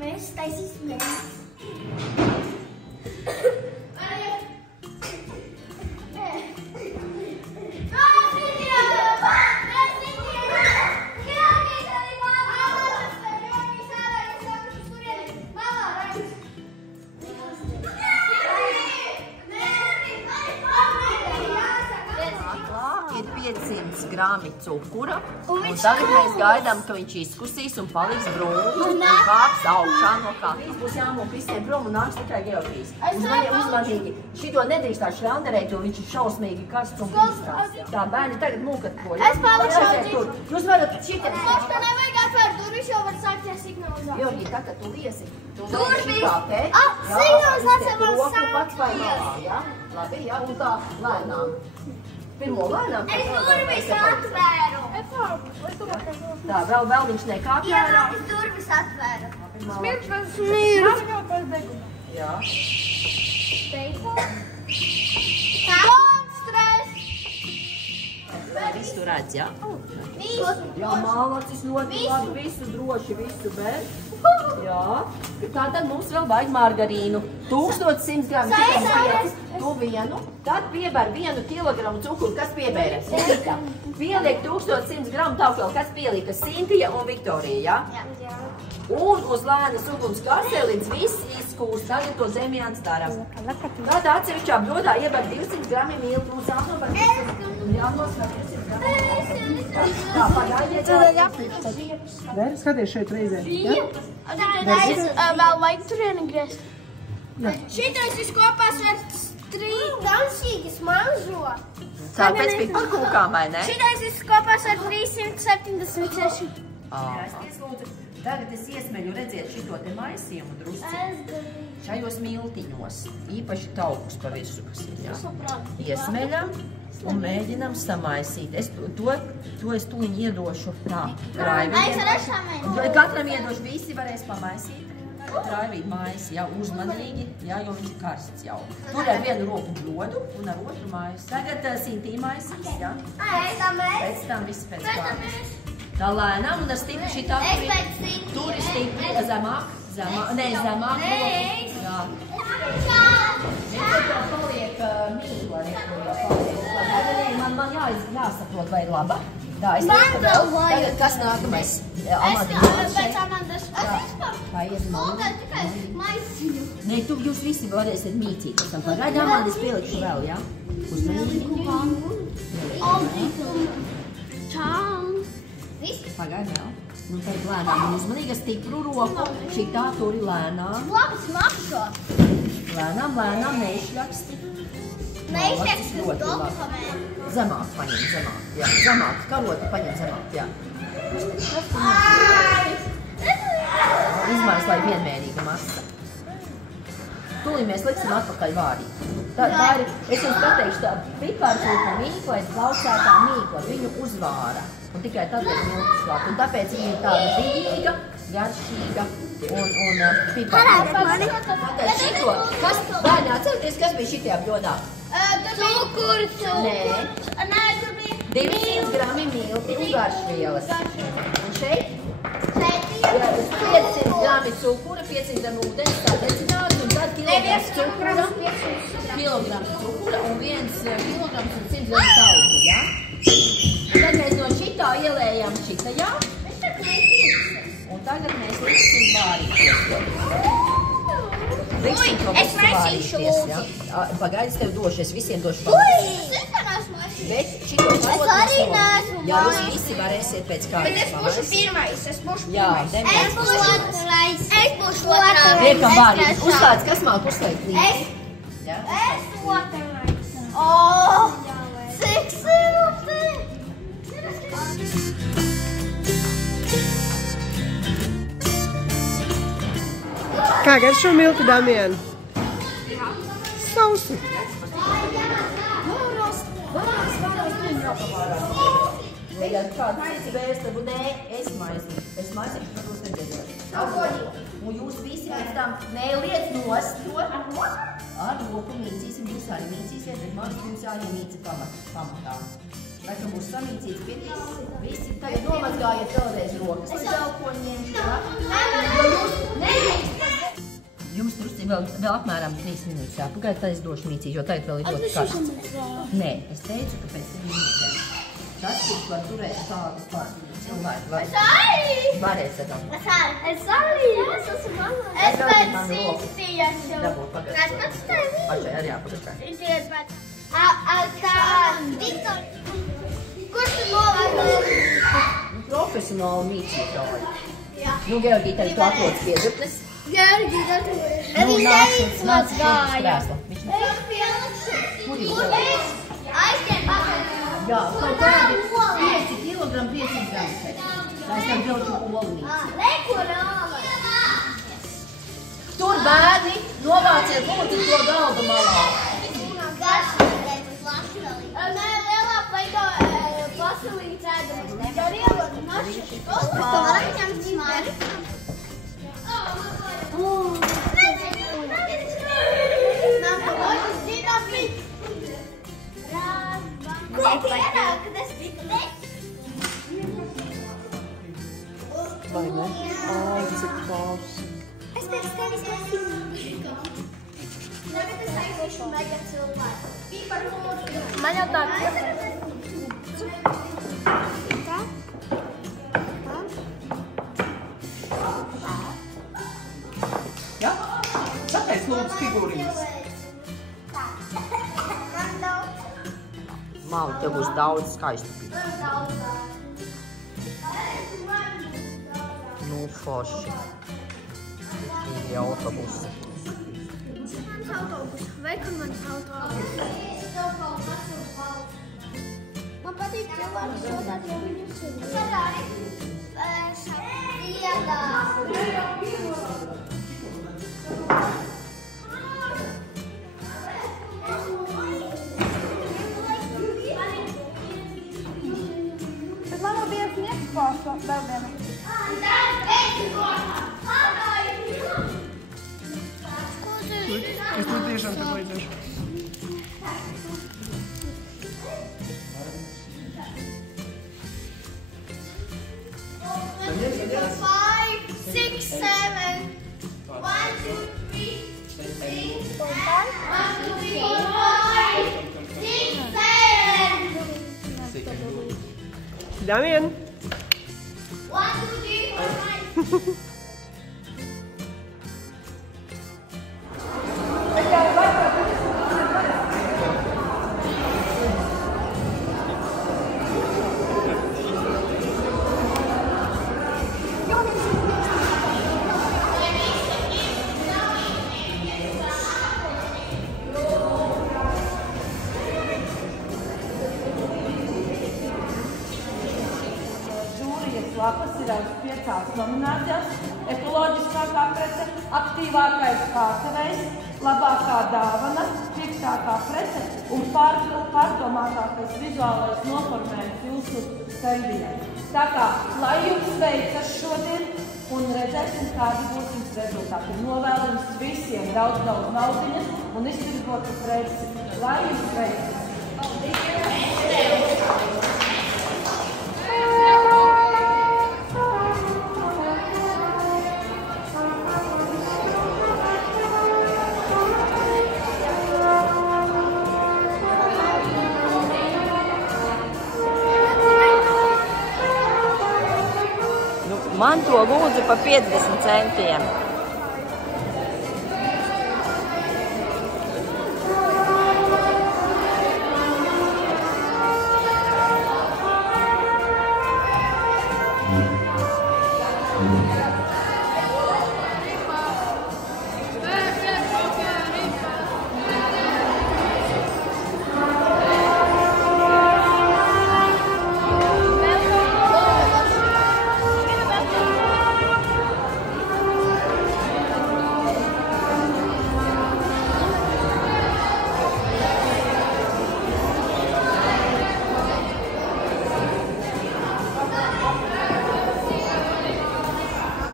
Mēs taisīsim mēs. Ir 500 grami cukura, un tagad mēs gaidām, ka viņš izkusīs un paliks brūns un kāps augšā no kāpjas. Būs jāmok visiem prom un nāks tikai Georgijs. Uzmanīgi. Šito nedrīkst tā šļanderēt, jo viņš ir šausmīgi karsts un pīstās. Tā, bērni tagad mūkat ko. Es palikšu. Jūs varat šitie. Skoč, ka nevajag atvērt durvis, jo var sākties signalizāt. Georgij, tā, kad tu liesi, tu Durvis. šikāpē. Signalizācija man Roku pats vai malā, jā? Labi, jā, un tā lēnām. Pirmo lēnām. Es durvis atvēru. Tā, vēl viņš nekāp Jā, jārā. es durvis atvēru. Smirds. Jā. Konstrēs. Visu tu redz, jā? Visu. Jā, mālacis ļoti labi, visu droši, visu bez. Jā. Tātad mums vēl vajag margarīnu. 1100 gramu. Tu vienu. Tad pieber 1 kilogramu cukuru. Kas piebēra? Sintita. Pieliek 1100 gramu taukvēl. Kas pielika? Sintija un Viktorija, jā? Jā. Un uz lēnas uguns kasē, līdz viss izkūst. Tagad to Zemjāns dara. Tad atsevišķā bļodā ieber 200 grami miltu. Mums jānobar 200 grami. Tā, pagaidiet. Skaties šeit reizē. Vēl vajag turieni griezt. Šitais viss kopā svērt trīsdansīgi smaržo. Tāpēc bija par kūkām, vai ne? Šitais viss kopā svērt 376. Tagad es iesmeļu, redziet, šito te maisījumu drusci šajos miltiņos. Īpaši taukus pa visu, kas ir, jā. Iesmeļam un mēģinam samaisīt. To es tuliņ iedošu tā. Katram iedošu, visi varēs pamaisīt. Raivīt maisi, jā, uzmanīgi, jā, jo viņš ir karsts jau. Tur ar vienu roku bļodu un ar otru maisi. Tagad Sintī maisīs, jā. Pēc tam viss pēc kārtas. Tā lēnām un ar stipri šitā tur ir stipri, zemāk, zemāk roku. Jā. Tad paliek mīkla, man jāsaprot, vai ir laba. Tā, es teiktu vēl. Tagad kas nākamais? Amandas. Kā iet maisiņu? Nē, jūs visi varēsiet mīcīt. Pagaidi, Amandas pielikšu vēl, jā? Uzmanīgi. Pagaidi vēl. Un tad lēnām un uzmanīgi stipru roku. Šitā turi lēnām. Labi smakšo. Lēnām, neizšļaksti. Neizšļaksti uz dokumē. Zemāk paņem, zemāk, jā. Zemāk, karoti paņem zemāk, jā. Izmērs, lai vienmērīga masa. Tūlī mēs liksim atpakaļ vārīt. Tā ir, es jums pateikšu, tā piparkūka mīkla ir plauksētā mīkla, viņu uzvāra. Un tikai tad ir miltus klāt. Un tāpēc viņa ir tāda vidīga, garšīga un piparkūka. Tātad šito, bērni atcerieties, kas bija šitajā bļodā? Cukurs. Nē, tur bija 200 grami milti un garšvielas. Un šeit? 500 grami cukura, 500 grami ūdens, tā decināt, un tad kilograms cukura un 1 kilograms un 100 grami tauku, jā? Tad mēs no šitā ielējam šitajā. Un tagad mēs liksim vārīties. Es maisīšu lūdzu. Pagaidi, es tev došu, es visiem došu palīdzi. Bet šito Es arī neesmu jā, jūs visi varēsiet pēc kārtas Bet es būšu pirmais, Jā, Es būšu otrais. Es būšu otrais. Liekam vārīt. Uzstāds, kas māk uzstāt līdzi? Es otrais. O, cik silti. Kā garšo milti, Damian? Sausi. Ja kāds cits vērst, tad nē, es maisīšu. Es maisīšu, tad jūs nedziedot. Un jūs visi pēc tam neliec nost to. Ar roku mīcīsim, jūs arī mīcīsiet, bet man jums jāiemīca pamatā. Vai, ka būs samīcīts pie visi tagad nomazgājiet vēlreiz rokas līdz elkoņiem. Jums tur vēl apmēram 3 minūtes jāpagaid, tad es došu mīcīt, jo tagad vēl ir ļoti karsts. Nē, es teicu, ka pēc 3 minūtēm. Tas, kurš var turēt tādu cilvēku, varēs sadām. Es arī, es esmu mamma. Es pēc sīkstījāšu. Dabūt pagad. Es pēc tevi. Pašai arī jāpagad. Viktor, kurš tu novērtēji? Profesionāli mīcītāji. Nu, Georgija, tagad tu atrodas pie zupnes. Georgija, gatavojas. Nu, nāc krēsla. Kur jūs vēl? Aizķēm pakaļ. Jā, kaut kādi 5 kilogramu, 500 gramu. Tā es tam Georgiju olnīcu. Leku rāva. Tur bērni, novāciet lūdzu to galdu malā. Nē, lielā plaido pasilīts ēdamas. Nevar ielot mašu. To varam ņemt smāri. Нам поможешь динамит. Vai ne? Ai, cik forši. Es pēc tevis prasīju. Tagad es aiziešu mega cilvēku. Man jau tā Ja? Sapēc lūdzu figūrīnas. Māli, tev būs daudz skaistu pīci. Nu, forši. Ir autobusi. Mans autobus. Vai kur mans autobus? Man patīk cilvēku šodāt, jo viņus ir. Sarāri. Iedā. Bet man bija sniegs pārstāv vēl viena. Es to tiešām te vajadzēšu. Five, six, seven. 1, 2, 3, 4, 5, 6, 7. Damien! 1, 2, 3, 4, 5. Lapas ir uz 5 nominācijās. Ekoloģiskākā prece, aktīvākais pārdevējs, labākā dāvana, čikstākā prece un pārdomātākais vizuālais noformējums jūsu stendijai. Tā kā, lai jums veicas šodien un redzēsim, kādi būs jums rezultāti. Novēlu jums visiem daudz naudiņas un iztirgotu preci. Lai jums veicas! Man to lūdzu pa 50 centiem.